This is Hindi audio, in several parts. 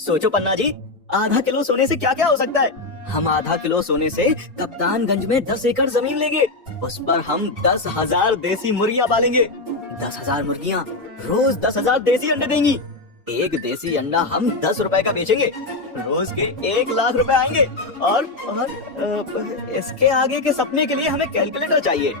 सोचो पन्ना जी, आधा किलो सोने से क्या क्या हो सकता है। हम आधा किलो सोने से कप्तानगंज में 10 एकड़ जमीन लेंगे, उस पर हम 10,000 देसी मुर्गियां पालेंगे। 10,000 मुर्गियां रोज 10,000 देसी अंडे देंगी। एक देसी अंडा हम 10 रुपए का बेचेंगे, रोज के 1 लाख रुपए आएंगे। और इसके आगे के सपने के लिए हमें कैलकुलेटर चाहिए।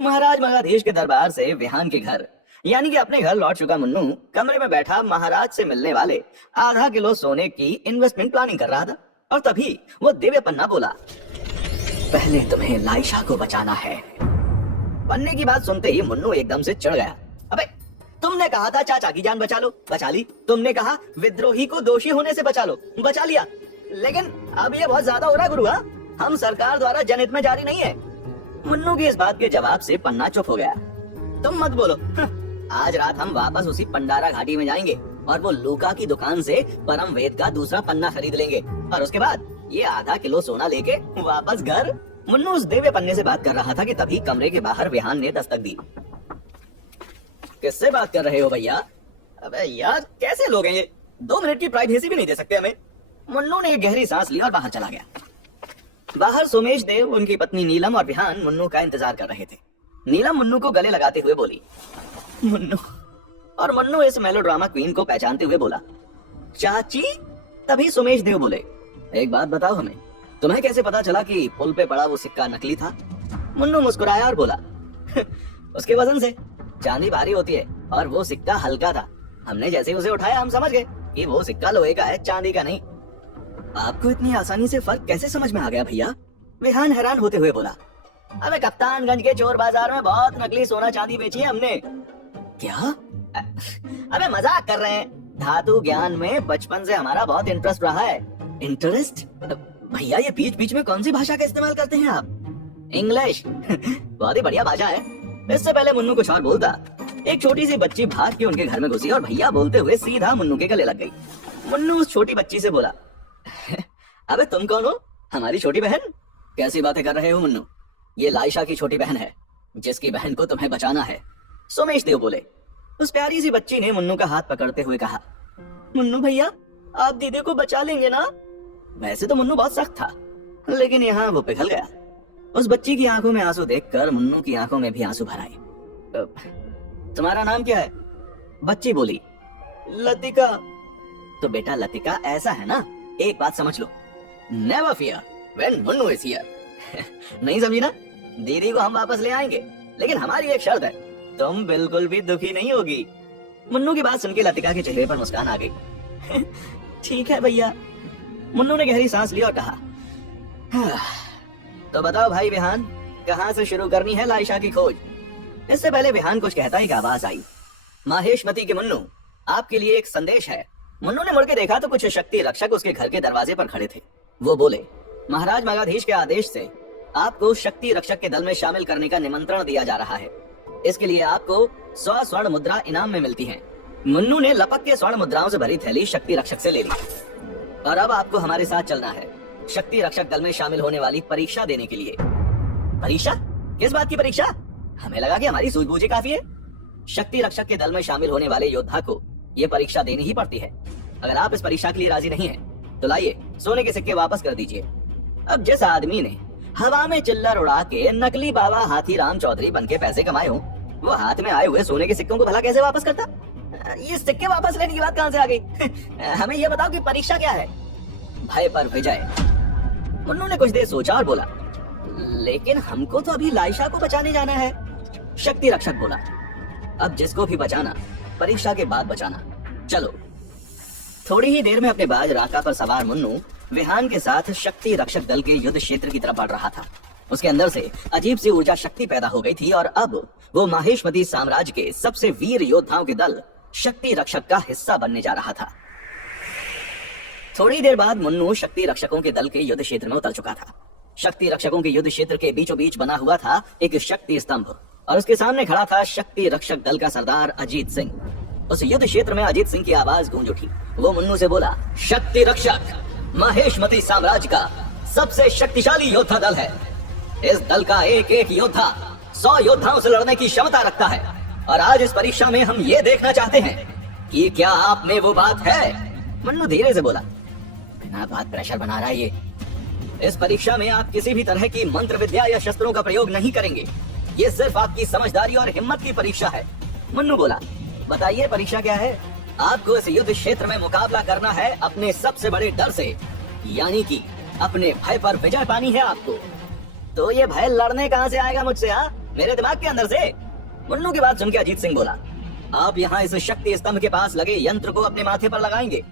महाराज मगाधीश के दरबार से विहान के घर यानी कि अपने घर लौट चुका मुन्नू कमरे में बैठा महाराज से मिलने वाले आधा किलो सोने की इन्वेस्टमेंट प्लानिंग कर रहा था। और तभी वो दिव्य पन्ना बोला, पहले तुम्हें लाइशा को बचाना है। पन्ने की बात सुनते ही मुन्नू एकदम से चढ़ गया। अबे तुमने कहा था चाचा की जान बचा लो, बचा ली। तुमने कहा विद्रोही को दोषी होने से बचा लो, बचा लिया। लेकिन अब ये बहुत ज्यादा हो रहा है गुरुआ, हम सरकार द्वारा जनहित में जारी नहीं है। मुन्नू की इस बात के जवाब से पन्ना चुप हो गया। तुम मत बोलो, आज रात हम वापस उसी पंडारा घाटी में जाएंगे और वो लूका की दुकान से परम वेद का दूसरा पन्ना खरीद लेंगे और उसके बाद ये आधा किलो सोना लेके वापस घर। मुन्नू उस दिव्य पन्ने से बात कर रहा था कि तभी कमरे के बाहर विहान ने दस्तक दी। किससे बात कर रहे हो भैया? अबे यार कैसे लोग हैं ये, 2 मिनट की प्राइवेसी भी नहीं दे सकते हमें। मुन्नू ने एक गहरी सांस ली और बाहर चला गया। बाहर सोमेश देव, उनकी पत्नी नीलम और विहान मुन्नू का इंतजार कर रहे थे। नीलम मुन्नू को गले लगाते हुए बोली, मुन्नू। और मुन्नू इस मेलोड्रामा क्वीन को पहचानते हुए बोला, चाची। तभी सोमेश देव बोले, एक बात बताओ हमें, तुम्हें कैसे पता चला कि पुल पे पड़ा वो सिक्का नकली था? मुन्नू मुस्कुराया और बोला, उसके वजन से। चांदी भारी होती है और वो सिक्का हल्का था। हमने जैसे उसे उठाया हम समझ गए कि वो सिक्का लोहे का है, चांदी का नहीं। आपको इतनी आसानी से फर्क कैसे समझ में आ गया भैया? विहान हैरान होते हुए बोला, अबे कप्तानगंज के चोर बाजार में बहुत नकली सोना चांदी बेची है हमने। क्या? अबे मजाक कर रहे हैं, धातु ज्ञान में बचपन से हमारा बहुत इंटरेस्ट रहा है। इंटरेस्ट? भैया ये बीच बीच में कौन सी भाषा का इस्तेमाल करते हैं आप? इंग्लिश। बहुत ही बढ़िया भाषा है। इससे पहले मुन्नू कुछ और बोलता, एक छोटी सी बच्ची भाग के उनके घर में घुसी और भैया बोलते हुए सीधा मुन्नू के गले लग गई। मुन्नू उस छोटी बच्ची से बोला, अबे तुम कौन हो? हमारी छोटी बहन? कैसी बातें कर रहे हो मुन्नू? ये लाइशा की छोटी बहन है, जिसकी बहन को तुम्हें बचाना है। सोमेश देव बोले। उस प्यारी सी बच्ची ने मुन्नू का हाथ पकड़ते हुए कहा, मुन्नू भैया आप दीदी को बचा लेंगे ना? वैसे तो मुन्नू बहुत सख्त था, लेकिन यहाँ वो पिघल गया। उस बच्ची की आंखों में आंसू देखकर मुन्नू की आंखों में भी आंसू भर आए। तुम्हारा नाम क्या है? बच्ची बोली, लतिका। तो बेटा लतिका ऐसा है ना, एक बात समझ लो, never fear when Munnu is here. नहीं समझी ना? दीदी को हम वापस ले आएंगे, लेकिन हमारी एक शर्त है, तुम बिल्कुल भी दुखी नहीं होगी। मुन्नू की बात सुनकर लतिका के चेहरे पर मुस्कान आ गई। ठीक है भैया। मुन्नू ने गहरी सांस ली और कहा, तो बताओ भाई विहान, कहां से शुरू करनी है लाइशा की खोज? इससे पहले विहान कुछ कहता ही आवाज आई, माहेशमती के मुन्नू, आपके लिए एक संदेश है। मुन्नू ने मुड़ के देखा तो कुछ शक्ति रक्षक उसके घर के दरवाजे पर खड़े थे। वो बोले, महाराज मगाधीश के आदेश से आपको शक्ति रक्षक के दल में शामिल करने का निमंत्रण दिया जा रहा है। इसके लिए आपको 100 स्वर्ण मुद्रा इनाम में मिलती हैं। मुन्नू ने लपक के स्वर्ण मुद्राओं से भरी थैली शक्ति रक्षक से ले ली। और अब आपको हमारे साथ चलना है, शक्ति रक्षक दल में शामिल होने वाली परीक्षा देने के लिए। परीक्षा? किस बात की परीक्षा? हमें लगा कि हमारी सूझबूझ ही काफी है। शक्ति रक्षक के दल में शामिल होने वाले योद्धा को ये परीक्षा देनी ही पड़ती है। अगर आप इस परीक्षा के लिए राजी नहीं है तो लाइए सोने के सिक्के वापस कर दीजिए। अब जिस आदमी ने हवा में चिल्लर उड़ा के नकली बाबा हाथीराम चौधरी बन के पैसे कमाए हो, वो हाथ में आए हुए सोने के सिक्कों को भला कैसे वापस करता? ये सिक्के वापस लेने की बात कहां से आ गई? हमें ये बताओ कि परीक्षा क्या है? भय पर विजय। मुन्नू ने कुछ देर सोचा और बोला, लेकिन हमको तो अभी लाइशा को बचाने जाना है। शक्ति रक्षक बोला, अब जिसको भी बचाना परीक्षा के बाद बचाना। चलो। थोड़ी ही देर में अपने बाज राका पर सवार मुन्नू विहान के साथ शक्ति रक्षक दल के युद्ध क्षेत्र की तरफ बढ़ रहा था। उसके अंदर से अजीब सी ऊर्जा शक्ति पैदा हो गई थी और अब वो माहेशमती साम्राज्य के सबसे वीर योद्धाओं के दल शक्ति रक्षक का हिस्सा बनने जा रहा था। थोड़ी देर बाद मुन्नू शक्ति रक्षकों के दल के युद्ध क्षेत्र में उतर चुका था। शक्ति रक्षकों के युद्ध क्षेत्र के बीचों बीच बना हुआ था एक शक्ति स्तंभ और उसके सामने खड़ा था शक्ति रक्षक दल का सरदार अजीत सिंह। उस युद्ध क्षेत्र में अजीत सिंह की आवाज गूंज उठी। वो मुन्नू से बोला, शक्ति रक्षक माहेशमती साम्राज्य का सबसे शक्तिशाली योद्धा दल है। इस दल का एक एक योद्धा 100 योद्धाओं से लड़ने की क्षमता रखता है और आज इस परीक्षा में हम ये देखना चाहते हैं कि क्या आप में वो बात है। मन्नू धीरे से बोला, बिना बात प्रेशर बना रहा है ये। इस परीक्षा में आप किसी भी तरह की मंत्र विद्या या शस्त्रों का प्रयोग नहीं करेंगे। ये सिर्फ आपकी समझदारी और हिम्मत की परीक्षा है। मन्नू बोला, बताइए परीक्षा क्या है? आपको इस युद्ध क्षेत्र में मुकाबला करना है अपने सबसे बड़े डर से, यानी कि अपने भय पर विजय पानी है आपको। तो ये भय लड़ने कहाँ से आएगा मुझसे? मेरे दिमाग के अंदर से। मन्नू की बात सुनकर अजीत सिंह बोला, आप यहाँ इस शक्ति स्तंभ के पास लगे यंत्र को अपने माथे पर लगाएंगे।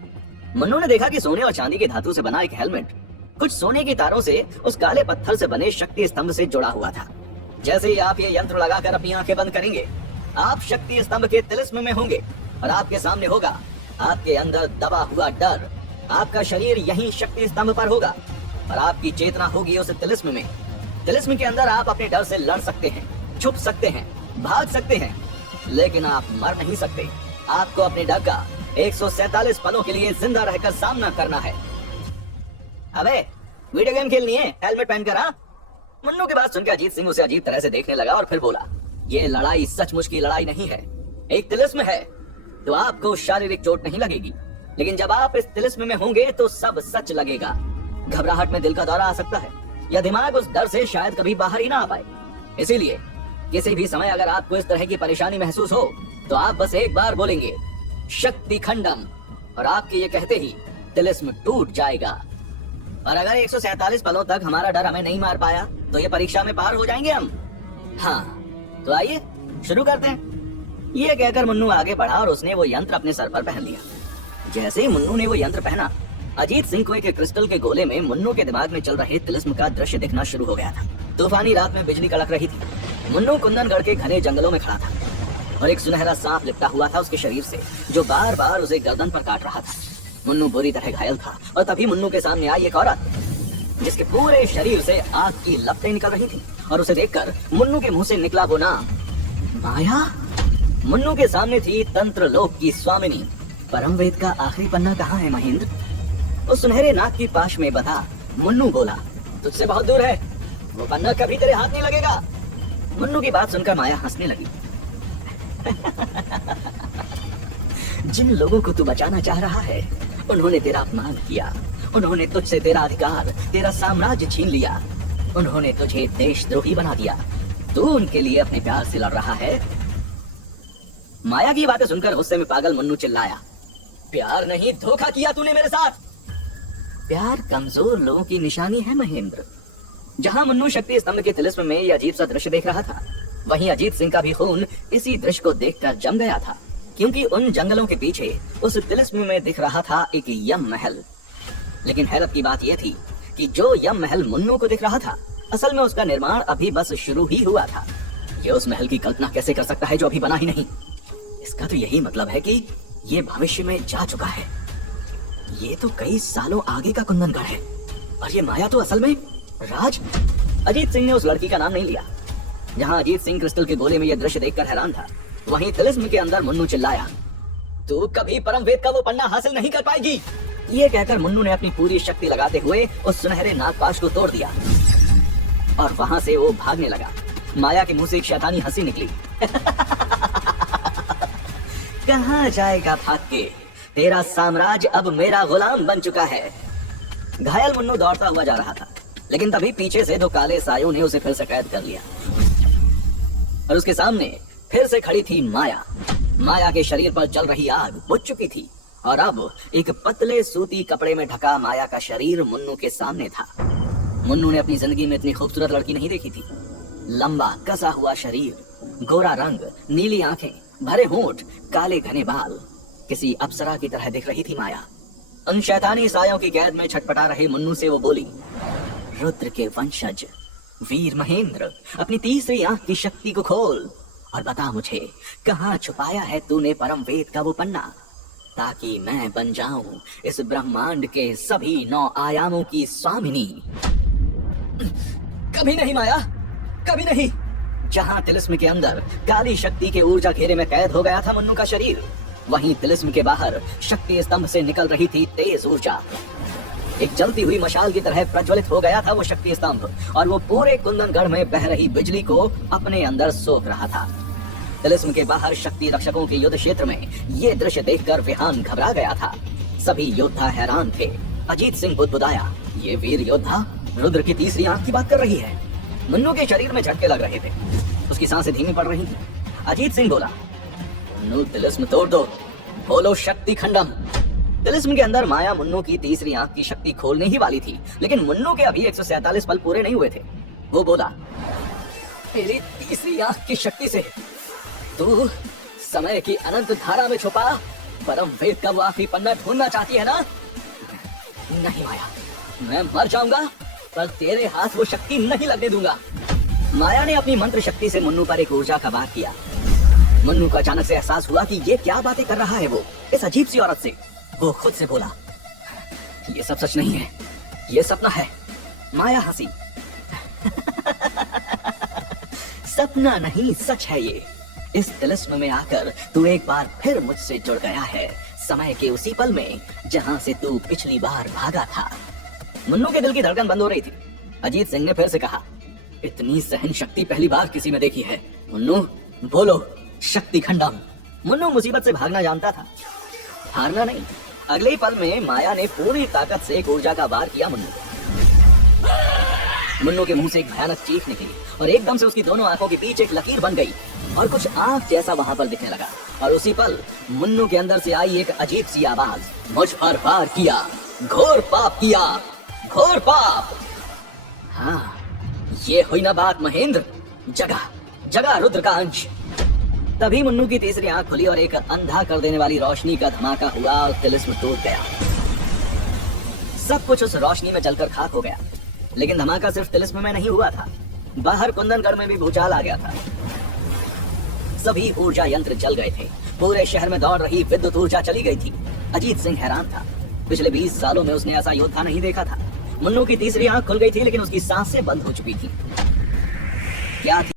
मन्नू ने देखा कि सोने और चांदी के धातु से बना एक हेलमेट कुछ सोने की तारों से उस काले पत्थर से बने शक्ति स्तंभ से जुड़ा हुआ था। जैसे ही आप ये यंत्र लगाकर अपनी आंखें बंद करेंगे, आप शक्ति स्तंभ के तिलिस्म में होंगे और आपके सामने होगा आपके अंदर दबा हुआ डर। आपका शरीर यही शक्ति स्तंभ पर होगा और आपकी चेतना होगी उस तिलिस्म में। तिलिस्म के अंदर आप अपने डर से लड़ सकते हैं, छुप सकते हैं, भाग सकते हैं, लेकिन आप मर नहीं सकते। आपको अपने डर का 147 पलों के लिए जिंदा रहकर सामना करना है। अबे वीडियो गेम खेलनी है, हेलमेट पहनकर। मन्नू की बात सुनकर अजीत सिंह उसे अजीब तरह से देखने लगा और फिर बोला, ये लड़ाई सचमुच की लड़ाई नहीं है, एक तिलिस्म है। तो आपको शारीरिक चोट नहीं लगेगी, लेकिन जब आप इस तिलिस्म में होंगे तो सब सच लगेगा। घबराहट में दिल का दौरा आ सकता है या दिमाग उस डर से शायद कभी बाहर ही ना आ पाए। इसीलिए किसी भी समय अगर आपको इस तरह की परेशानी महसूस हो तो आप बस एक बार बोलेंगे शक्ति खंडम और आपके ये कहते ही तिलिस्म टूट जाएगा। और अगर 147 पलों तक हमारा डर हमें नहीं मार पाया तो ये परीक्षा में पार हो जाएंगे हम। हाँ तो आइए शुरू करते हैं। ये कहकर मुन्नू आगे बढ़ा और उसने वो यंत्र अपने सर पर पहन लिया। जैसे ही मुन्नू ने वो यंत्र पहना, अजीत सिंह को एक क्रिस्टल के गोले में मुन्नू के दिमाग में चल रहे तिलिस्म का दृश्य दिखना शुरू हो गया था। तूफानी रात में बिजली कड़क रही थी। मुन्नू कुंदनगढ़ के घने जंगलों में खड़ा था और एक सुनहरा सांप लिपटा हुआ था उसके शरीर से, जो बार बार उसे गर्दन पर काट रहा था। मुन्नू बुरी तरह घायल था और तभी मुन्नू के सामने आई एक औरत जिसके पूरे शरीर से आग की लपटें निकल रही थी और उसे देखकर मुन्नू के मुंह से निकला वो नाम माया। मुन्नू के सामने थी तंत्र लोक की स्वामिनी। परमवेद का आखिरी पन्ना कहाँ है महेंद्र? उस सुनहरे नाग की पाश में बता। मुन्नू बोला, तुझसे बहुत दूर है, वो पन्ना कभी तेरे हाथ नहीं लगेगा। मुन्नू की बात सुनकर माया हंसने लगी। जिन लोगों को तू बचाना चाह रहा है उन्होंने तेरा अपमान किया, उन्होंने तुझसे तेरा अधिकार, तेरा साम्राज्य छीन लिया, उन्होंने तुझे देशद्रोही बना दिया। तू उनके लिए अपने प्यार से लड़ रहा है। माया की बातें सुनकर गुस्से में पागल मुन्नू चिल्लाया, प्यार नहीं, धोखा किया तूने मेरे साथ। प्यार कमजोर लोगों की निशानी है महेंद्र। जहां मुन्नू शक्ति स्तंभ के तिलिस्म में यह अजीब सा दृश्य देख रहा था, वहीं अजीत सिंह का भी खून इसी दृश्य को देखकर जम गया था, क्योंकि उन जंगलों के पीछे उस तिलिस्म में दिख रहा था एक यम महल। लेकिन हैरत की बात यह थी कि जो यम महल मुन्नू को दिख रहा था, असल में उसका निर्माण अभी बस शुरू ही हुआ था। ये उस महल की कल्पना कैसे कर सकता है जो अभी बना ही नहीं? इसका तो यही मतलब है कि ये भविष्य में जा चुका है। ये तो कई सालों आगे का कुंदनगढ़ है और ये माया तो असल में राज। अजीत सिंह ने उस लड़की का नाम नहीं लिया। जहां अजीत सिंह क्रिस्टल के गोले में यह दृश्य देखकर हैरान था, वहीं तिलिस्म के अंदर मुन्नू चिल्लाया, तू कभी परमवेद का वो पन्ना हासिल नहीं कर पाएगी। ये कहकर मुन्नू ने अपनी पूरी शक्ति लगाते हुए उस सुनहरे नागपाश को तोड़ दिया और वहां से वो भागने लगा। माया के मुंह से एक शैतानी हंसी निकली। कहां जाएगा भाग के? तेरा साम्राज्य अब मेरा गुलाम बन चुका है। घायल मुन्नू दौड़ता हुआ जा रहा था, लेकिन तभी पीछे से दो काले सायों ने उसे फिर से कैद कर लिया और उसके सामने फिर से खड़ी थी माया। माया के शरीर पर जल रही आग बुझ चुकी थी और अब एक पतले सूती कपड़े में ढका माया का शरीर मुन्नू के सामने था। मुन्नू ने अपनी जिंदगी में इतनी खूबसूरत लड़की नहीं देखी थी। लंबा कसा हुआ शरीर, गोरा रंग, नीली आंखें, भरे होंठ, काले घने बाल, किसी अप्सरा की तरह दिख रही थी माया। उन शैतानी सायों की कैद में छटपटा रहे मुन्नू से वो बोली, रुद्र के वंशज वीर महेंद्र, अपनी तीसरी आंख की शक्ति को खोल और बता मुझे कहां छुपाया है तूने परम वेद का वो पन्ना, ताकि मैं बन जाऊं इस ब्रह्मांड के सभी 9 आयामों की स्वामिनी। कभी नहीं माया, कभी नहीं। जहां तिलिस्म के अंदर काली शक्ति के ऊर्जा घेरे में कैद हो गया था मुन्नू का शरीर, वहीं तिलिस्म के बाहर शक्ति स्तंभ से निकल रही थी तेज ऊर्जा। एक जलती हुई मशाल की तरह प्रज्वलित हो गया था वो शक्ति स्तंभ और वो पूरे कुंदनगढ़ में बह रही बिजली को अपने अंदर सोख रहा था। तिलिस्म के बाहर शक्ति रक्षकों के युद्ध क्षेत्र में ये दृश्य देखकर विहान घबरा गया था। सभी योद्धा हैरान थे। अजीत सिंह बुदबुदाया, ये वीर योद्धा रुद्र की तीसरी आंख की बात कर रही है। मन्नू के शरीर में झटके लग रहे थे, उसकी सांसें धीमी पड़ रही थी। अजीत सिंह बोला, मन्नू तिलिस्म तोड़ दो, बोलो शक्ति खंडम। तिलिस्म के अंदर माया मुन्नू की तीसरी आंख की शक्ति खोलने ही वाली थी, लेकिन मुन्नू के अभी 147 पल पूरे नहीं हुए थे। वो बोला, तेरी तीसरी आंख की शक्ति से तू समय की अनंत धारा में छुपा परम वेद का वो आखिरी पन्ना ढूंढना चाहती है ना? नहीं माया, मैं मर जाऊंगा पर तेरे हाथ वो शक्ति नहीं लगने दूंगा। माया ने अपनी मंत्र शक्ति से मुन्नू पर एक ऊर्जा का वार किया। मुन्नू को अचानक से एहसास हुआ कि ये क्या बातें कर रहा है वो इस अजीब सी औरत से। वो खुद से बोला, ये सब सच नहीं है, ये सपना है। माया हंसी, सपना नहीं सच है ये। इस तिलिस्म में आकर तू एक बार फिर मुझसे जुड़ गया है, समय के उसी पल में जहां से तू पिछली बार भागा था। मुन्नू के दिल की धड़कन बंद हो रही थी। अजीत सिंह ने फिर से कहा, इतनी सहन शक्ति पहली बार किसी में देखी है। मुन्नू बोलो शक्ति खंडम। मुन्नू मुसीबत से भागना जानता था, हारना नहीं। अगले ही पल में माया ने पूरी ताकत से एक ऊर्जा का वार किया मुन्नू को। मुन्नू के मुंह से एक भयानक चीख निकली और एकदम से उसकी दोनों आंखों के बीच एक लकीर बन गई और कुछ आंख जैसा वहां पर दिखने लगा। और उसी पल मुन्नू के अंदर से आई एक अजीब सी आवाज, मुझ पर वार किया, घोर पाप किया, घोर पाप। हाँ, ये हुई ना बात महेंद्र, जगा जगा रुद्र का अंश। तभी मुन्नू की तीसरी आंख खुली और एक अंधा कर देने वाली रोशनी का धमाका हुआ और तिलिस्म टूट गया। सब कुछ उस रोशनी में जलकर खाक हो गया, लेकिन धमाका सिर्फ तिलिस्म में नहीं हुआ था, बाहर कुंदनगढ़ में भी भूचाल आ गया था। सभी ऊर्जा यंत्र जल गए थे, पूरे शहर में दौड़ रही विद्युत ऊर्जा चली गई थी। अजीत सिंह हैरान था, पिछले 20 सालों में उसने ऐसा योद्धा नहीं देखा था। मुन्नू की तीसरी आंख खुल गई थी, लेकिन उसकी सांसें बंद हो चुकी थी। क्या थी